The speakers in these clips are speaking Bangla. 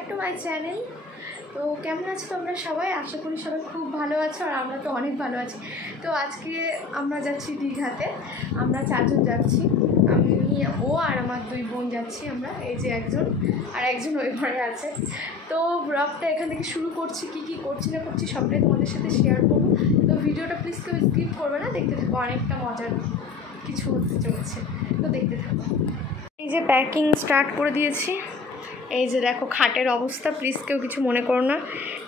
Back to my channel. তো কেমন আছো তোমরা সবাই? আশা করি সবাই খুব ভালো আছো, আর আমরা তো অনেক ভালো আছি। তো আজকে আমরা যাচ্ছি দীঘাতে, আমরা 4 জন যাচ্ছি, আমি ও আর আমার 2 বোন যাচ্ছি আমরা। এই যে একজন, আর একজন ওই ঘরে আছে। তো ব্লগটা এখান থেকে শুরু করছি, কী করছি না করছি সবটাই তোমাদের সাথে শেয়ার করবো। তো ভিডিওটা প্লিজ কেউ স্কিপ করবে না, দেখতে থাকবো, অনেকটা মজার কিছু হতে চলেছে, তো দেখতে থাকবো। এই যে প্যাকিং স্টার্ট করে দিয়েছি। এই যে দেখো খাটের অবস্থা, প্লিজ কেউ কিছু মনে করো না,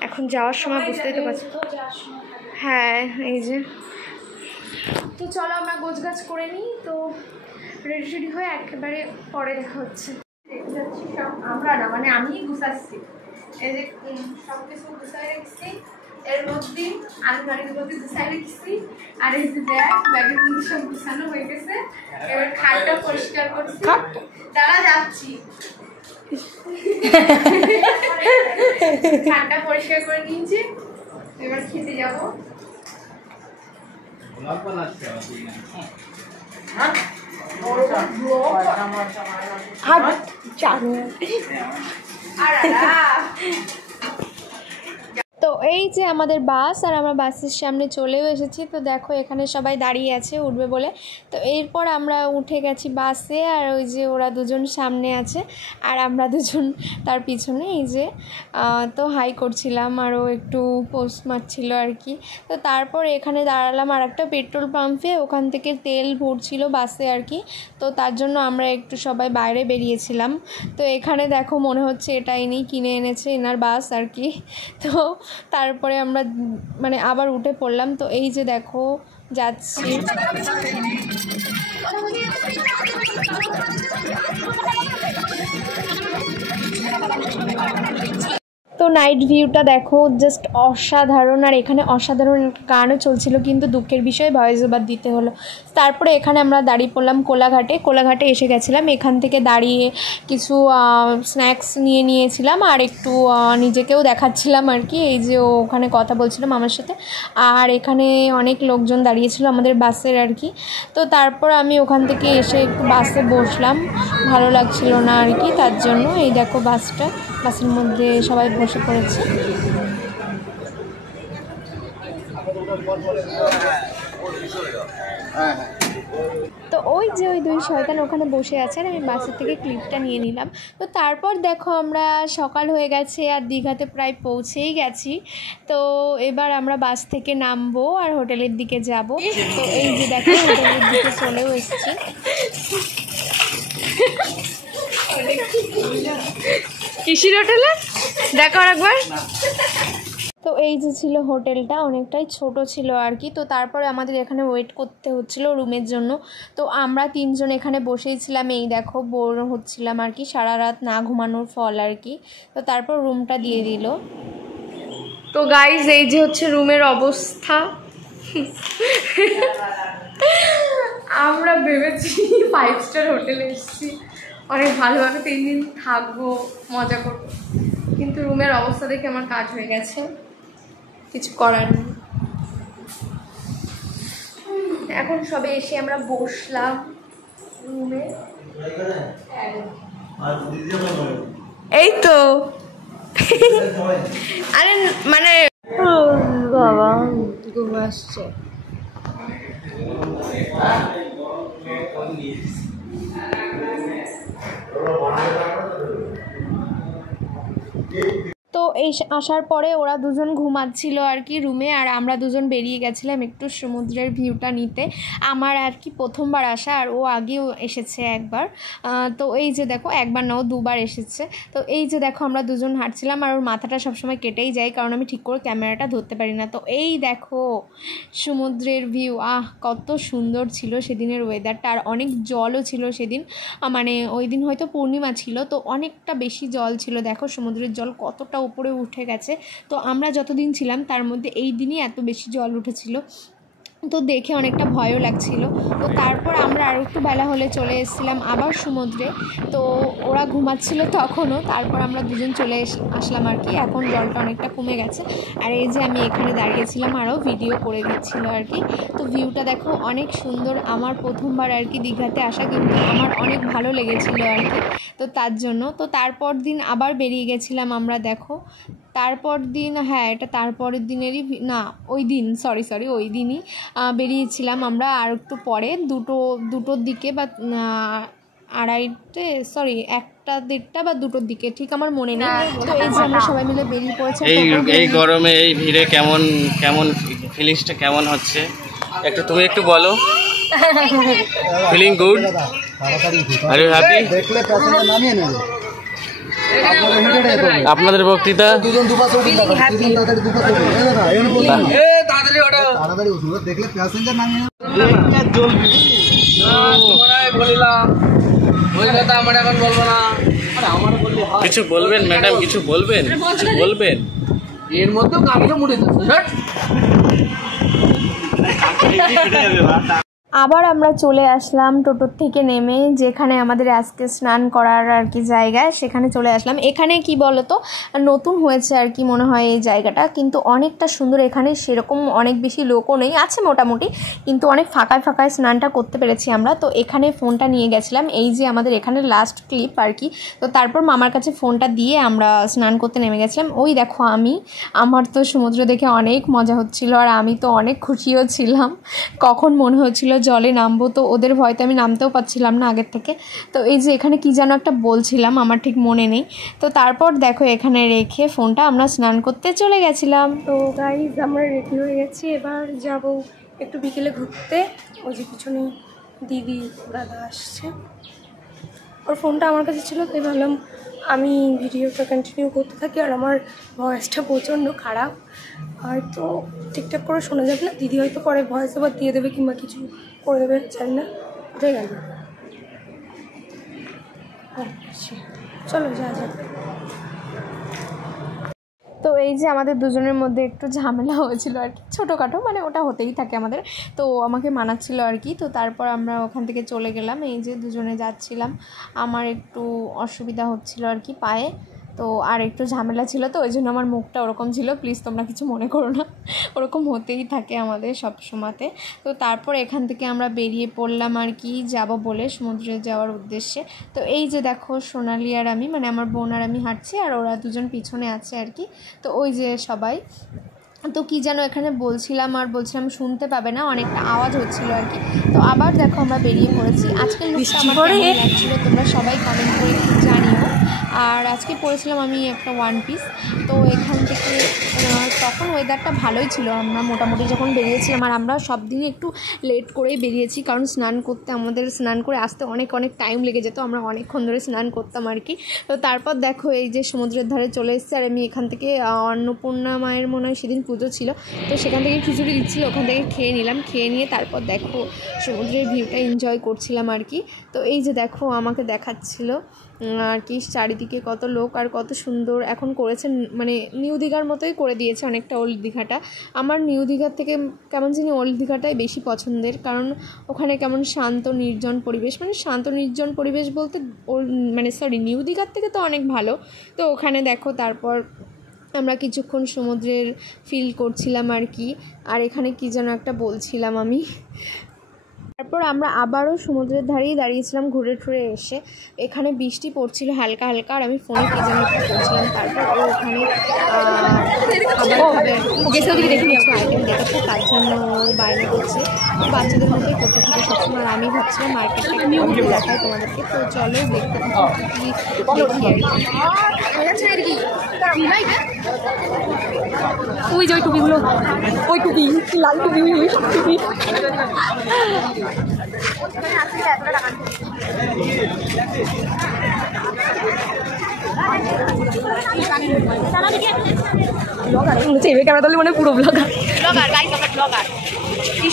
এখন যাওয়ার সময় বুঝতেই তো পারছি। হ্যাঁ এই যে, তো চলো আমরা গোছগাছ করে নিই। তো রেডি হয়ে একেবারে পরে দেখা হচ্ছে। দেখতে যাচ্ছি সব আমরা না, মানে আমি গুছাচ্ছি। এই যে সব কিছু গুছাই রেখেছি, এর মধ্যে আলমারির মধ্যে গুছাই রেখেছি। আর এই যে ব্যাগের মধ্যে সব গুছানো হয়ে গেছে। এবার খাটটা পরিষ্কার করছি, দাঁড়া যাচ্ছি। খাটটা পরিষ্কার করে নিয়েছি, এবার খেতে যাবো। তো এই যে আমাদের বাস, আর আমরা বাসের সামনে চলেও এসেছি। তো দেখো এখানে সবাই দাঁড়িয়ে আছে উঠবে বলে। তো এরপর আমরা উঠে গেছি বাসে, আর ওই যে ওরা দুজন সামনে আছে আর আমরা দুজন তার পিছনে। এই যে তো হাই করছিলাম, আরও একটু পোস্ট মারছিল আর কি। তো তারপর এখানে দাঁড়ালাম আর একটা পেট্রোল পাম্পে, ওখান থেকে তেল ভরছিল বাসে আর কি। তো তার জন্য আমরা একটু সবাই বাইরে বেরিয়েছিলাম। তো এখানে দেখো মনে হচ্ছে এটা ইনি কিনে এনেছে, এনার বাস আর কি। তো তারপরে আমরা মানে আবার উঠে পড়লাম। তো এই যে দেখো যাচ্ছি। তো নাইট ভিউটা দেখো, জাস্ট অসাধারণ। আর এখানে অসাধারণ গানও চলছিল, কিন্তু দুঃখের বিষয় ভয়েস ওভার দিতে হলো। তারপরে এখানে আমরা দাঁড়িয়ে পড়লাম কোলাঘাটে এসে গেছিলাম। এখান থেকে দাঁড়িয়ে কিছু স্ন্যাক্স নিয়েছিলাম, আর একটু নিজেকেও দেখাচ্ছিলাম আর কি। এই যে ওখানে কথা বলছিলাম আমার সাথে, আর এখানে অনেক লোকজন দাঁড়িয়েছিল আমাদের বাসের আর কি। তো তারপর আমি ওখান থেকে এসে একটু বাসে বসলাম, ভালো লাগছিল না আর কি, তার জন্য। এই দেখো বাসের মধ্যে সবাই বসে পড়েছে। তো ওই যে ওই 2 শয়তান ওখানে বসে আছে, আর আমি বাসের থেকে ক্লিপটা নিয়ে নিলাম। তো তারপর দেখো আমরা সকাল হয়ে গেছে আর দীঘাতে প্রায় পৌঁছেই গেছি। তো এবার আমরা বাস থেকে নামবো আর হোটেলের দিকে যাব। তো এই যে দেখো হোটেলের দিকে চলেও এসেছি। কিসির হোটেলে দেখো একবার। তো এই যে ছিল হোটেলটা, অনেকটাই ছোট ছিল আর কি। তো তারপরে আমাদের এখানে ওয়েট করতে হচ্ছিল রুমের জন্য। তো আমরা 3 জন এখানে বসেই ছিলাম। এই দেখো বোর হচ্ছিলাম আর কি, সারা রাত না ঘুমানোর ফল আর কি। তো তারপর রুমটা দিয়ে দিল। তো গাইজ এই যে হচ্ছে রুমের অবস্থা। আমরা ভেবেছি 5 স্টার হোটেলে এসেছি, অনেক ভালোভাবে 3 দিন থাকবো, মজা করবো, কিন্তু রুমের অবস্থা দেখে আমার কাজ হয়ে গেছে, কিছু করার নেই। এখন সবে এসে আমরা বসলাম রুমে। এই তো আরে মানে বাবা ঘুম আসছে। তো এই আসার পরে ওরা দুজন ঘুমাচ্ছিল আর কি রুমে, আর আমরা দুজন বেরিয়ে গেছিলাম একটু সমুদ্রের ভিউটা নিতে। আমার আর কি প্রথমবার আসা, আর ও আগেও এসেছে একবার। তো এই যে দেখো, একবার নাও 2বার এসেছে। তো এই যে দেখো আমরা দুজন হাঁটছিলাম, আর ওর মাথাটা সবসময় কেটেই যায়, কারণ আমি ঠিক করে ক্যামেরাটা ধরতে পারি না। তো এই দেখো সমুদ্রের ভিউ, কত সুন্দর ছিল সেদিনের ওয়েদারটা। আর অনেক জলও ছিল সেদিন, মানে ওই দিন হয়তো পূর্ণিমা ছিল, তো অনেকটা বেশি জল ছিল। দেখো সমুদ্রের জল কতটা উপরে উঠে গেছে। তো আমরা যতদিন ছিলাম তার মধ্যে এই দিনই এত বেশি জল উঠেছিল। তো দেখে অনেকটা ভয়ও লাগছিল। তো তারপর আমরা আর একটু বেলা হলে চলে এসেছিলাম আবার সমুদ্রে। তো ওরা ঘুমাচ্ছিল তখনও, তারপর আমরা দুজন চলে আসলাম আর কি। এখন জলটা অনেকটা কমে গেছে। আর এই যে আমি এখানে দাঁড়িয়েছিলাম, আরও ভিডিও করে দিচ্ছিল আর কি। তো ভিউটা দেখো অনেক সুন্দর। আমার প্রথমবার আর কি দীঘাতে আসা, কিন্তু আমার অনেক ভালো লেগেছিলো আর কি। তো তার জন্য তো তারপর দিন আবার বেরিয়ে গেছিলাম আমরা। দেখো তারপর দিন, হ্যাঁ এটা তারপরের দিনেরই না, ওই দিন সরি ওই দিনই বেরিয়েছিলাম আমরা। আর একটু পরে দুটোর দিকে বা আড়াইটে, সরি 1টা 1:30 বা 2টোর দিকে, ঠিক আমার মনে নেই। তো এই যে আমরা সবাই মিলে বেরিয়ে পড়েছি। এই গরমে এই ভিড়ে কেমন ফিলিংসটা কেমন হচ্ছে তুমি একটু বলো। Feeling good, are you happy? আপনাদের বক্তৃতা কিছু বলবেন ম্যাডাম? কিছু বলবেন? এর মধ্যেও গাড়িটা মুড়ে যাচ্ছে। আবার আমরা চলে আসলাম টোটোর থেকে নেমে, যেখানে আমাদের আজকে স্নান করার আর কি জায়গায়, সেখানে চলে আসলাম। এখানে কি বলতো, নতুন হয়েছে আর কি মনে হয় এই জায়গাটা, কিন্তু অনেকটা সুন্দর। এখানে সেরকম অনেক বেশি লোকও নেই, আছে মোটামুটি, কিন্তু অনেক ফাঁকায় স্নানটা করতে পেরেছি আমরা। তো এখানে ফোনটা নিয়ে গেছিলাম, এই যে আমাদের এখানে লাস্ট ক্লিপ আর কি। তো তারপর মামার কাছে ফোনটা দিয়ে আমরা স্নান করতে নেমে গেছিলাম। ওই দেখো আমার তো সমুদ্র দেখে অনেক মজা হচ্ছিল, আর আমি তো অনেক খুশিও ছিলাম। কখন মনে হচ্ছিল জলে নামবো, তো ওদের ভয়তে আমি নামতেও পারছিলাম না আগের থেকে। তো এই যে এখানে কি যেন একটা বলছিলাম, আমার ঠিক মনে নেই। তো তারপর দেখো এখানে রেখে ফোনটা আমরা স্নান করতে চলে গেছিলাম। তো গাইজ আমরা রেডি হয়ে গেছি, এবার যাব একটু বিকেলে ঘুরতে। ওই যে পিছনে দিদি দাদা আসছে, ওর ফোনটা আমার কাছে ছিল, তাই ভাবলাম আমি ভিডিওটা কন্টিনিউ করতে থাকি। আর আমার ভয়েসটা প্রচণ্ড খারাপ, হয়তো ঠিকঠাক করে শোনা যাবে না। দিদি হয়তো পরে ভয়েস ওভার দিয়ে দেবে কিংবা কিছু করে দেবে, জানি না। কোথায় গেল? চলো যা যাক। তো এই যে আমাদের দুজনের মধ্যে একটু ঝামেলা হয়েছিল আর কি, ছোটোখাটো, মানে ওটা হতেই থাকে আমাদের। তো আমাকে মানাচ্ছিল আর কি। তো তারপর আমরা ওখান থেকে চলে গেলাম। এই যে দুজনে যাচ্ছিলাম, আমার একটু অসুবিধা হচ্ছিল আর কি পায়ে। তো আর একটু ঝামেলা ছিল, তো ওই জন্য আমার মুখটা ওরকম ছিল। প্লিজ তোমরা কিছু মনে করো না, ওরকম হতেই থাকে আমাদের সব সময়তে। তো তারপর এখান থেকে আমরা বেরিয়ে পড়লাম আর কি, যাব বলে সমুদ্রে যাওয়ার উদ্দেশ্যে। তো এই যে দেখো সোনালি আর আমি, মানে আমার বোন আর আমি হাঁটছি, আর ওরা দুজন পিছনে আছে আর কি। তো ওই যে সবাই, তো কী যেন এখানে বলছিলাম শুনতে পাবে না, অনেকটা আওয়াজ হচ্ছিল আর কি। তো আবার দেখো আমরা বেরিয়ে পড়েছি। আজকের লুকটা আমার কেমন লাগছিল তোমরা সবাই কমেন্ট করে জানিও। আর আজকে পরেছিলাম আমি একটা ওয়ান পিস। তো এখান থেকে তখন ওয়েদারটা ভালোই ছিল, আমরা মোটামুটি যখন বেরিয়েছিলাম। আর আমরা সব দিনই একটু লেট করেই বেরিয়েছি, কারণ আমাদের স্নান করে আসতে অনেক টাইম লেগে যেত। আমরা অনেকক্ষণ ধরে স্নান করতাম আর কি। তো তারপর দেখো এই যে সমুদ্রের ধারে চলে এসেছে। আর আমি এখান থেকে অন্নপূর্ণা মায়ের মনে হয় সেদিন পুজো ছিল, তো সেখান থেকে খিচুড়ি দিচ্ছিলো, ওখান থেকে খেয়ে নিলাম। খেয়ে নিয়ে তারপর দেখো সমুদ্রের ভিউটা এনজয় করছিলাম আর কি। তো এই যে দেখো আমাকে দেখাচ্ছিল আর কি চারিদিকে কত লোক আর কত সুন্দর এখন করেছে, মানে নিউ দীঘার মতোই করে দিয়েছে অনেকটা ওল্ড দীঘাটা। আমার নিউ দীঘার থেকে কেমন জানি ওল্ড দীঘাটাই বেশি পছন্দের, কারণ ওখানে কেমন শান্ত নির্জন পরিবেশ, মানে শান্ত নির্জন পরিবেশ বলতে নিউ দীঘার থেকে তো অনেক ভালো। তো ওখানে দেখো তারপর আমরা কিছুক্ষণ সমুদ্রের ফিল করছিলাম আর কি। আর এখানে কি যেন একটা বলছিলাম আমি। তারপর আমরা আবারও সমুদ্রের ধারেই দাঁড়িয়েছিলাম ঘুরে টুরে এসে। এখানে বৃষ্টি পড়ছিল হালকা, আর আমি ফোনে কি যেন একটা করছিলাম। তারপর ও ওখানে আইটেম দেখেছে, তার জন্য বায়না করছে, বাচ্চাদের মধ্যেই করতে থাকে সবসময়। আর আমি ভাবছিলাম মার্কেটটা দেখায় তোমাদেরকে। তো চলো দেখতে থাকি আর কি। ওই যে ওই টুপিগুলো, ওই টুপি, লাল টুপি, টুপি। ক্যামেরা ধরলে মানে পুরো ব্লগার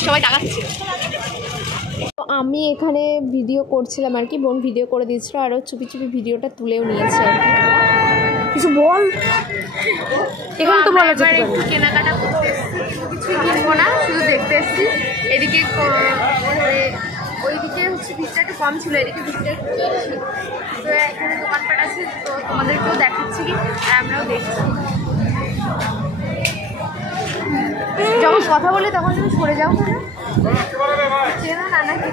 সবাই দেখাচ্ছে। তো আমি এখানে ভিডিও করছিলাম আর কি, বোন ভিডিও করে দিয়েছিল, আরও চুপি ভিডিওটা তুলেও নিয়েছে আর কি। কিছু বল, এখানে তো বলা এবার একটু কেনাকাটা করতে এসেছি, কিছুই কিনবো না, শুধু দেখতে এসেছি। এদিকে ওইদিকে হচ্ছে ভিড়টা একটু কম ছিল, এদিকে ভিড়টা একটু বেশি। তো এখানে দোকানপাট আছে, তো তোমাদেরকেও দেখাচ্ছি কি আর আমরাও দেখছি। যখন কথা বলে তখন তুমি সরে যাও না, চেনো না নাকি?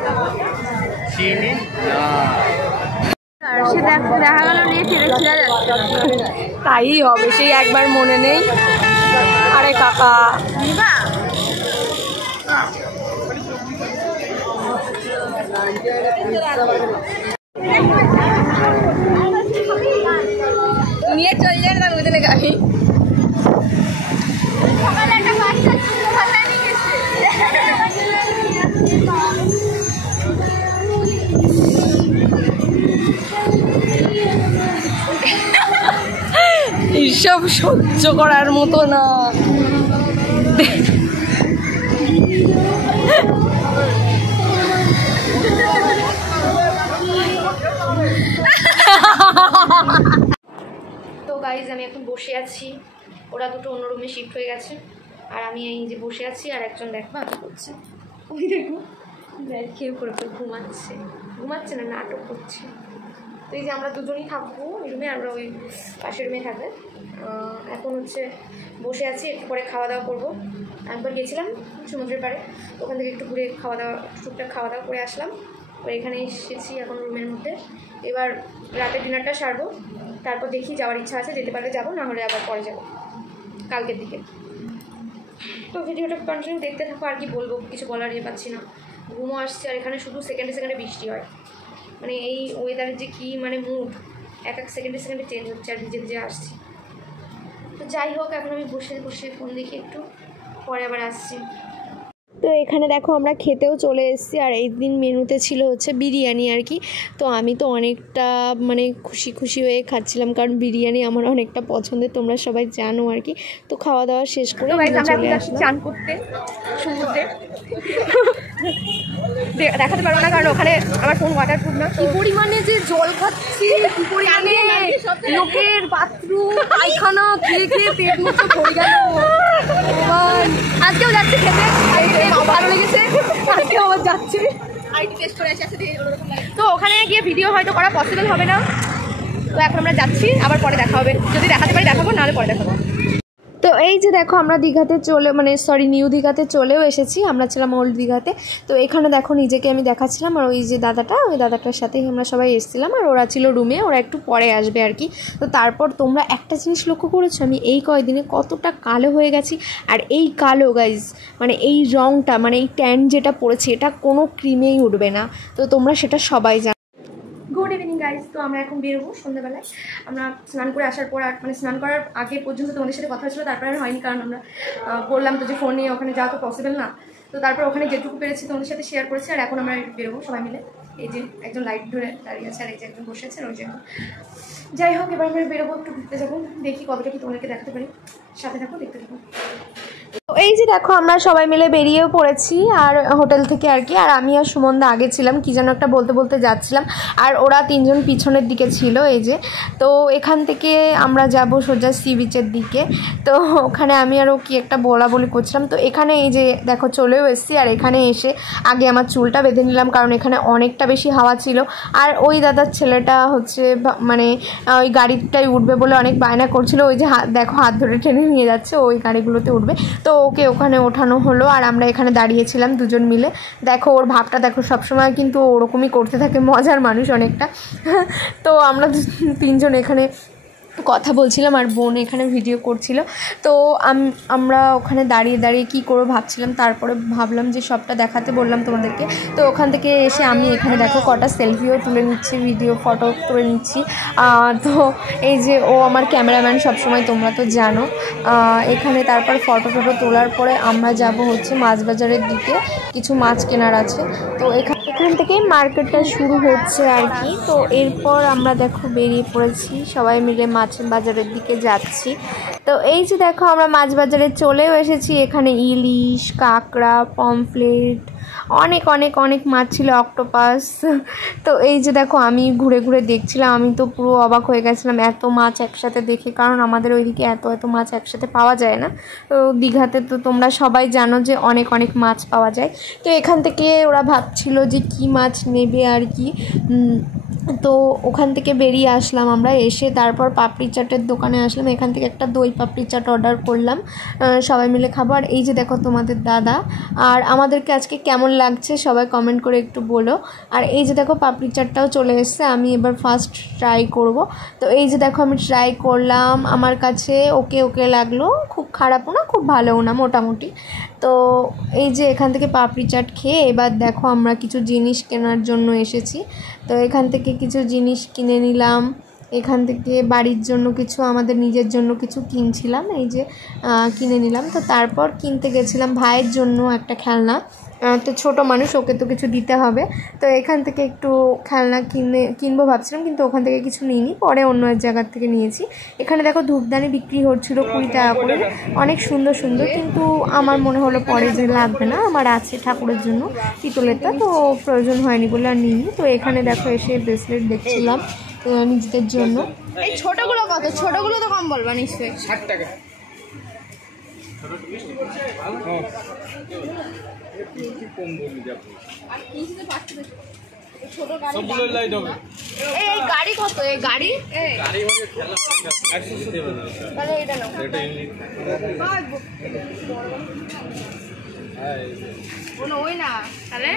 আর সে দেখা গেল নিয়ে ফিরেছিল, তাই হবে, সেই একবার মনে নেই। আরে কাকা নিয়ে চলে যায় তার মধ্যে গাড়ি। সকালে একটা বাচ্চা ভাতা নিয়ে গেছে। এইসব সহ্য করার মতো না। তো গাইজ আমি এখন বসে আছি, ওরা দুটো অন্য রুমে শিফট হয়ে গেছে, আর আমি এই যে বসে আছি, আর একজন দেখো আগে করছে, ওই দেখো খেয়ে করে ঘুমাচ্ছে না, নাটক করছে। তো এই যে আমরা দুজনেই থাকবো ওই রুমে, আমরা ওই পাশের রুমে থাকবে। এখন হচ্ছে বসে আছি, একটু পরে খাওয়া দাওয়া করবো। একবার গেছিলাম সমুদ্রের পাড়ে, ওখান থেকে একটু ঘুরে টুকটাক খাওয়া দাওয়া করে আসলাম। তো এখানে এসেছি এখন রুমের মধ্যে, এবার রাতের ডিনারটা সারবো, তারপর দেখি যাওয়ার ইচ্ছা আছে, যেতে পারলে যাবো, না হলে আবার পরে যাবো কালকের দিকে। তো ভিডিওটা কন্টিনিউ দেখতে থাকো, আর কি বলবো, কিছু বলার পাচ্ছি না, ঘুমও আসছে। আর এখানে শুধু সেকেন্ডে বৃষ্টি হয়, মানে এই ওয়েদারের যে কী মানে মুড, এক সেকেন্ডে চেঞ্জ হচ্ছে, আর ভিজে আসছি। তো যাই হোক, এখন আমি বসে ফোন দেখি, একটু পরে আবার আসছি। তো এখানে দেখো আমরা খেতেও চলে এসেছি, আর এই দিন মেনুতে ছিল হচ্ছে বিরিয়ানি আর কি। তো আমি তো অনেকটা মানে খুশি হয়ে খাচ্ছিলাম, কারণ বিরিয়ানি আমার অনেকটা পছন্দের, তোমরা সবাই জানো আর কি। তো খাওয়া দাওয়া শেষ করে চলে আসলাম চান করতে সমুদ্রে। দেখাতে পারবো না কারণ ওখানে আমার ফোন ওয়াটারপ্রুফ না। কি পরিমাণে যে জল খাচ্ছি, কি পরিমাণে লোকের বাথরুম পায়খানা খেয়ে পেট মুখে ভরে গেল। আজকেও যাচ্ছে খেতে, ভালো লেগেছে, আজকে আবার যাচ্ছে। তো ওখানে গিয়ে ভিডিও হয়তো করা পসিবল হবে না, তো এখন আমরা যাচ্ছি, আবার পরে দেখা হবে, যদি দেখাতে পারি দেখাবো, নাহলে পরে দেখাবো। তো এই যে দেখো আমরা দীঘাতে নিউ দীঘাতে চলেও এসেছি, আমরা ছিলাম ওল্ড দীঘাতে। তো এখানে দেখো নিজেকে আমি দেখাচ্ছিলাম, আর ওই যে ওই দাদাটার সাথেই আমরা সবাই এসেছিলাম, আর ওরা ছিল রুমে, ওরা একটু পরে আসবে আর কি। তো তারপর তোমরা একটা জিনিস লক্ষ্য করেছো, আমি এই কয়দিনে কতটা কালো হয়ে গেছি, আর এই কালো গাইজ মানে এই রঙটা মানে এই ট্যান যেটা পড়েছে, এটা কোনো ক্রিমেই উঠবে না, তো তোমরা সেটা সবাই জানো। গুড ইভিনিং গাইজ, তো আমরা এখন বেরোবো সন্ধ্যাবেলায়। আমরা স্নান করে আসার পর, মানে স্নান করার আগে পর্যন্ত তোমাদের সাথে কথা হচ্ছিলো, তারপরে আর হয়নি, কারণ আমরা বললাম তো যে ফোন নিয়ে ওখানে যাওয়া তো পসিবল না। তো তারপর ওখানে যেটুকু পেরেছি তোমাদের সাথে শেয়ার করেছি, আর এখন আমরা বেরোবো সবাই মিলে। এই যে একজন লাইট ধরে দাঁড়িয়ে আছে, আর এই যে একজন বসে আছে, ওই যে যাই হোক, এবার আমরা বেরোবো, একটু ঘুরতে যাবো, দেখি কতটা কি তোমাদেরকে দেখাতে পারি, সাথে থাকো, দেখতে থাকো। তো এই যে দেখো আমরা সবাই মিলে বেরিয়েও পড়েছি, আর হোটেল থেকে আর কি। আর আমি আর সুমনদা আগে ছিলাম, কি যেন একটা বলতে যাচ্ছিলাম, আর ওরা তিনজন পিছনের দিকে ছিল। এই যে তো এখান থেকে আমরা যাব সোজা সি বিচের দিকে। তো ওখানে আমি আরও কি একটা বলি করছিলাম। তো এখানে এই যে দেখো চলেও এসেছি, আর এখানে এসে আগে আমার চুলটা বেঁধে নিলাম, কারণ এখানে অনেকটা বেশি হাওয়া ছিল। আর ওই দাদার ছেলেটা হচ্ছে মানে ওই গাড়িটাই উঠবে বলে অনেক বায়না করছিল, ওই যে দেখো হাত ধরে টেনে নিয়ে যাচ্ছে, ওই গাড়িগুলোতে উঠবে। তো ওকে ওখানে ওঠানো হলো, আর আমরা এখানে দাঁড়িয়েছিলাম দুজন মিলে। দেখো ওর ভাবটা দেখো, সবসময় কিন্তু ওরকমই করতে থাকে, মজার মানুষ অনেকটা। তো আমরা তিনজন এখানে কথা বলছিলাম, আর বোন এখানে ভিডিও করছিল। তো আমরা ওখানে দাঁড়িয়ে কী করবো ভাবছিলাম, তারপরে ভাবলাম যে সবটা দেখাতে বললাম তোমাদেরকে। তো ওখান থেকে এসে আমি এখানে দেখো কটা সেলফিও তুলে নিচ্ছি, ফটো তুলে নিচ্ছি। তো এই যে ও আমার ক্যামেরাম্যান সবসময়, তোমরা তো জানো। এখানে তারপর ফটো তোলার পরে আমরা যাব হচ্ছে মাছ বাজারের দিকে, কিছু মাছ কেনার আছে। তো এখান থেকেই মার্কেটটা শুরু হচ্ছে আর কি। তো এরপর আমরা দেখো বেরিয়ে পড়েছি, সবাই মিলে মাছ বাজারের দিকে যাচ্ছি। তো এই যে দেখো আমরা মাছ বাজারে চলেও এসেছি। এখানে ইলিশ, কাঁকড়া, পমফ্লেট, অনেক অনেক অনেক মাছ ছিল, অক্টোপাস। তো এই যে দেখো আমি ঘুরে ঘুরে দেখছিলাম, আমি তো পুরো অবাক হয়ে গেছিলাম এত মাছ একসাথে দেখে, কারণ আমাদের ওইদিকে এত এত মাছ একসাথে পাওয়া যায় না। তো দীঘাতে তো তোমরা সবাই জানো যে অনেক অনেক মাছ পাওয়া যায়। তো এখান থেকে ওরা ভাবছিল যে কি মাছ নেবে আর কি। তো ওখান থেকে বেরিয়ে আসলাম আমরা, এসে তারপর পাপড়ি চাটের দোকানে আসলাম। এখান থেকে একটা দই পাপড়ি চাট অর্ডার করলাম, সবাই মিলে খাবো। আর এই যে দেখো তোমাদের দাদা, আর আমাদেরকে আজকে কেমন লাগছে সবাই কমেন্ট করে একটু বলো। আর এই যে দেখো পাপড়ি চাটটাও চলে এসছে, আমি এবার ফার্স্ট ট্রাই করব। তো এই যে দেখো আমি ট্রাই করলাম, আমার কাছে ওকে ওকে লাগলো, খুব খারাপও না খুব ভালোও না, মোটামুটি। তো এই যে এখান থেকে পাপড়ি চাট খেয়ে এবার দেখো আমরা কিছু জিনিস কেনার জন্য এসেছি। তো এখান থেকে কিছু জিনিস কিনে নিলাম, এখান থেকে বাড়ির জন্য কিছু, আমাদের নিজের জন্য কিছু কিনছিলাম, এই যে কিনে নিলাম। তো তারপর কিনতে গেছিলাম ভাইয়ের জন্য একটা খেলনা, তো ছোট মানুষ, ওকে তো কিছু দিতে হবে। তো এখান থেকে একটু খেলনা কিনবো ভাবছিলাম, কিন্তু ওখান থেকে কিছু নিইনি, পরে অন্য এক জায়গার থেকে নিয়েছি। এখানে দেখো ধূপদানি বিক্রি হচ্ছিলো 20 টাকা করে, অনেক সুন্দর সুন্দর, কিন্তু আমার মনে হলো পরে যে লাগবে না, আমার আছে ঠাকুরের জন্য পিতলেরটা, তো প্রয়োজন হয়নি বলে আর নিইনি। তো এখানে দেখো এসে ব্রেসলেট দেখছিলাম নিজেদের জন্য। এই ছোটগুলো কত? ছোটগুলো তো কম বলবা নিশ্চয়ই। 60 টাকা। এই গাড়ি কত? এই গাড়ি তাহলে এটা নাও। ওই না তাহলে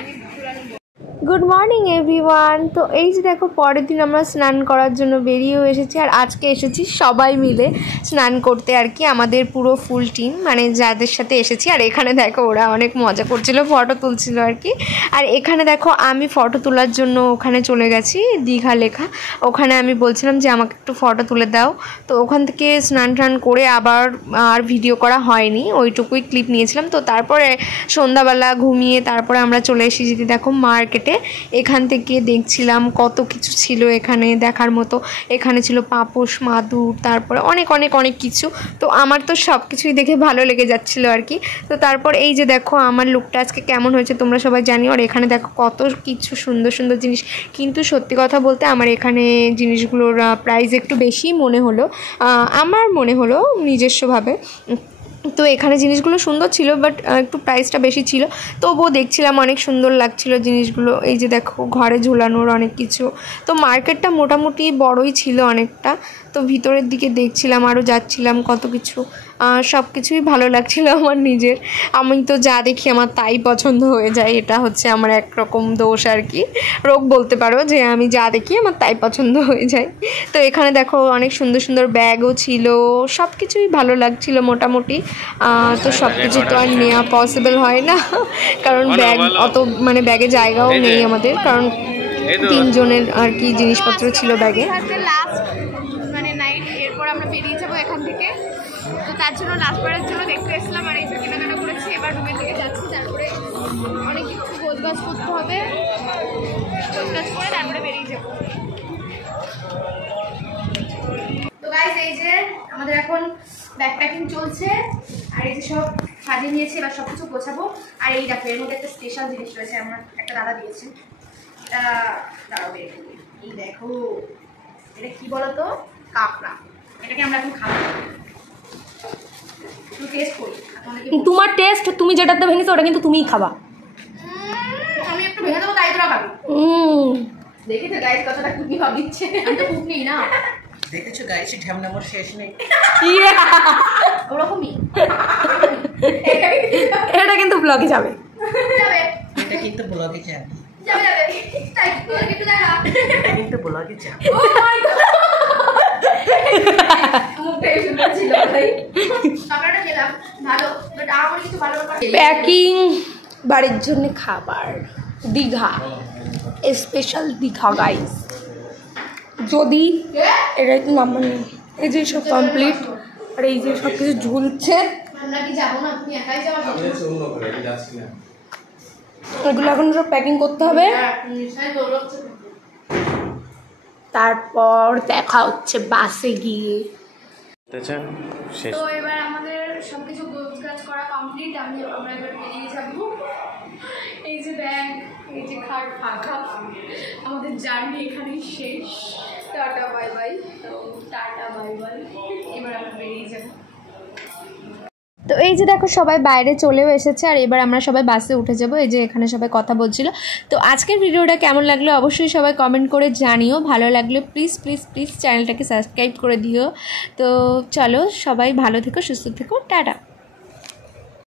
গুড মর্নিং এভরিওয়ান। তো এই যে দেখো পরের দিন আমরা স্নান করার জন্য বেরিয়েও এসেছি, আর আজকে এসেছি সবাই মিলে স্নান করতে আর কি, আমাদের পুরো ফুল টিম, মানে যাদের সাথে এসেছি। আর এখানে দেখো ওরা অনেক মজা করছিল, ফটো তুলছিল আর কি। আর এখানে দেখো আমি ফটো তোলার জন্য ওখানে চলে গেছি, দীঘা লেখা, ওখানে আমি বলছিলাম যে আমাকে একটু ফটো তুলে দাও। তো ওখান থেকে স্নান টান করে আবার আর ভিডিও করা হয়নি, ওইটুকুই ক্লিপ নিয়েছিলাম। তো তারপরে সন্ধ্যাবেলা ঘুমিয়ে তারপরে আমরা চলে এসেছি দেখো মার্কেটে। এখান থেকে দেখছিলাম কত কিছু ছিল এখানে দেখার মতো, এখানে ছিল পাপোশ, মাদুর, তারপরে অনেক অনেক অনেক কিছু। তো আমার তো সব কিছুই দেখে ভালো লেগে যাচ্ছিলো আর কি। তো তারপর এই যে দেখো আমার লুকটা আজকে কেমন হয়েছে তোমরা সবাই জানিও। আর এখানে দেখো কত কিছু সুন্দর সুন্দর জিনিস, কিন্তু সত্যি কথা বলতে আমার এখানে জিনিসগুলোর প্রাইস একটু বেশি মনে হলো, আমার মনে হলো নিজস্বভাবে। তো এখানে জিনিসগুলো সুন্দর ছিল, বাট একটু প্রাইসটা বেশি ছিল, তবুও দেখছিলাম অনেক সুন্দর লাগছিল জিনিসগুলো। এই যে দেখো ঘরে ঝুলানোর অনেক কিছু। তো মার্কেটটা মোটামুটি বড়ই ছিল অনেকটা, তো ভিতরের দিকে দেখছিলাম, আরও যাচ্ছিলাম, কত কিছু সব কিছুই ভালো লাগছিল আমার নিজের। আমি তো যা দেখি আমার তাই পছন্দ হয়ে যায়, এটা হচ্ছে আমার একরকম দোষ আর কি, রোগ বলতে পারো, যে আমি যা দেখি আমার তাই পছন্দ হয়ে যায়। তো এখানে দেখো অনেক সুন্দর সুন্দর ব্যাগও ছিল, সব কিছুই ভালো লাগছিল মোটামুটি। তো সব কিছু তো আর নেওয়া পসিবল হয় না, কারণ ব্যাগ অত মানে ব্যাগে জায়গাও নেই আমাদের, কারণ 3 জনের আর কি জিনিসপত্র ছিল ব্যাগে। লাস্ট মানে নাইট, এরপর আমরা বেরিয়ে যাবো এখান থেকে। তো তার জন্য লাস্টবারের জন্য দেখতে এসলাম, আর এই যে কেনাকাটা করেছি, এবার রুমের দিকে যাচ্ছি। তারপরে অনেক কিছু গোছগাছ করতে হবে, গোছগাছ করে তারপরে বেরিয়ে যাবো। তো গাইস এই যে আমাদের এখন ব্যাগ প্যাকিং চলছে, আর এই যে সব সাজিয়ে নিয়েছি, এবার সব কিছু গোছাবো। আর এই দেখো এর মধ্যে একটা স্পেশাল জিনিস রয়েছে, আমার একটা দাদা দিয়েছে, দাঁড়াও বের করি। এই দেখো এটা কি বলতো, কাঁকড়া, এটাকে আমরা এখন খাবো, একটু টেস্ট করি। তোমার টেস্ট, তুমি যেটাতে ভেঙেছো ওটা কিন্তু তুমিই খাবা। আমি একটু ভেঙে দেবো, তাই তোরা খাবি। দেখেছো গাইস কথাটা কুটনি ভাব দিচ্ছে, আমি তো কুটনি না। দেখেছো গাইস ঢ্যামনা মোর শেষ নেই। ওরকমই এটা কিন্তু ব্লগে যাবে, যাবে, এটা কিন্তু ব্লগে যাবে, যাবে যাবে, তাই তোর একটু দেখা, এটা কিন্তু ব্লগে যাবে। ও মাই গড, মুখটাই সুন্দর ছিল ভাই, কাঁকড়াটা খেলাম ভালো, বাট আমার কিছু ভালো ব্যাপার। প্যাকিং বাড়ির জন্য খাবার, দীঘা স্পেশাল দীঘা গাইস। যদি এটা একটু নাম্বার নেই, এই যে সব কমপ্লিট, আর এই যে সব কিছু ঝুলছে, আমরা কি যাবো না, তুমি একাই যাওয়া এগুলো এখন সব প্যাকিং করতে হবে। তারপর দেখা হচ্ছে বাসে গিয়ে। তো এবার আমাদের সবকিছু গোছগাছ করা কমপ্লিট, আমরা এবার বেরিয়ে যাবো। এই যে ব্যাগ, এই যে খাট ফাঁকা, আমাদের জার্নি এখানেই শেষ। Tata bye bye. তো টাটা বাই বাই, এবার আমরা বেরিয়ে যাবো। তো এই যে দেখো সবাই বাইরে চলেও এসেছে, আর এবার আমরা সবাই বাসে উঠে যাব। এই যে এখানে সবাই কথা বলছিল। তো আজকের ভিডিওটা কেমন লাগলো অবশ্যই সবাই কমেন্ট করে জানিও। ভালো লাগলে প্লিজ প্লিজ প্লিজ চ্যানেলটাকে সাবস্ক্রাইব করে দিও। তো চলো সবাই ভালো থেকো, সুস্থ থেকো, টাটা।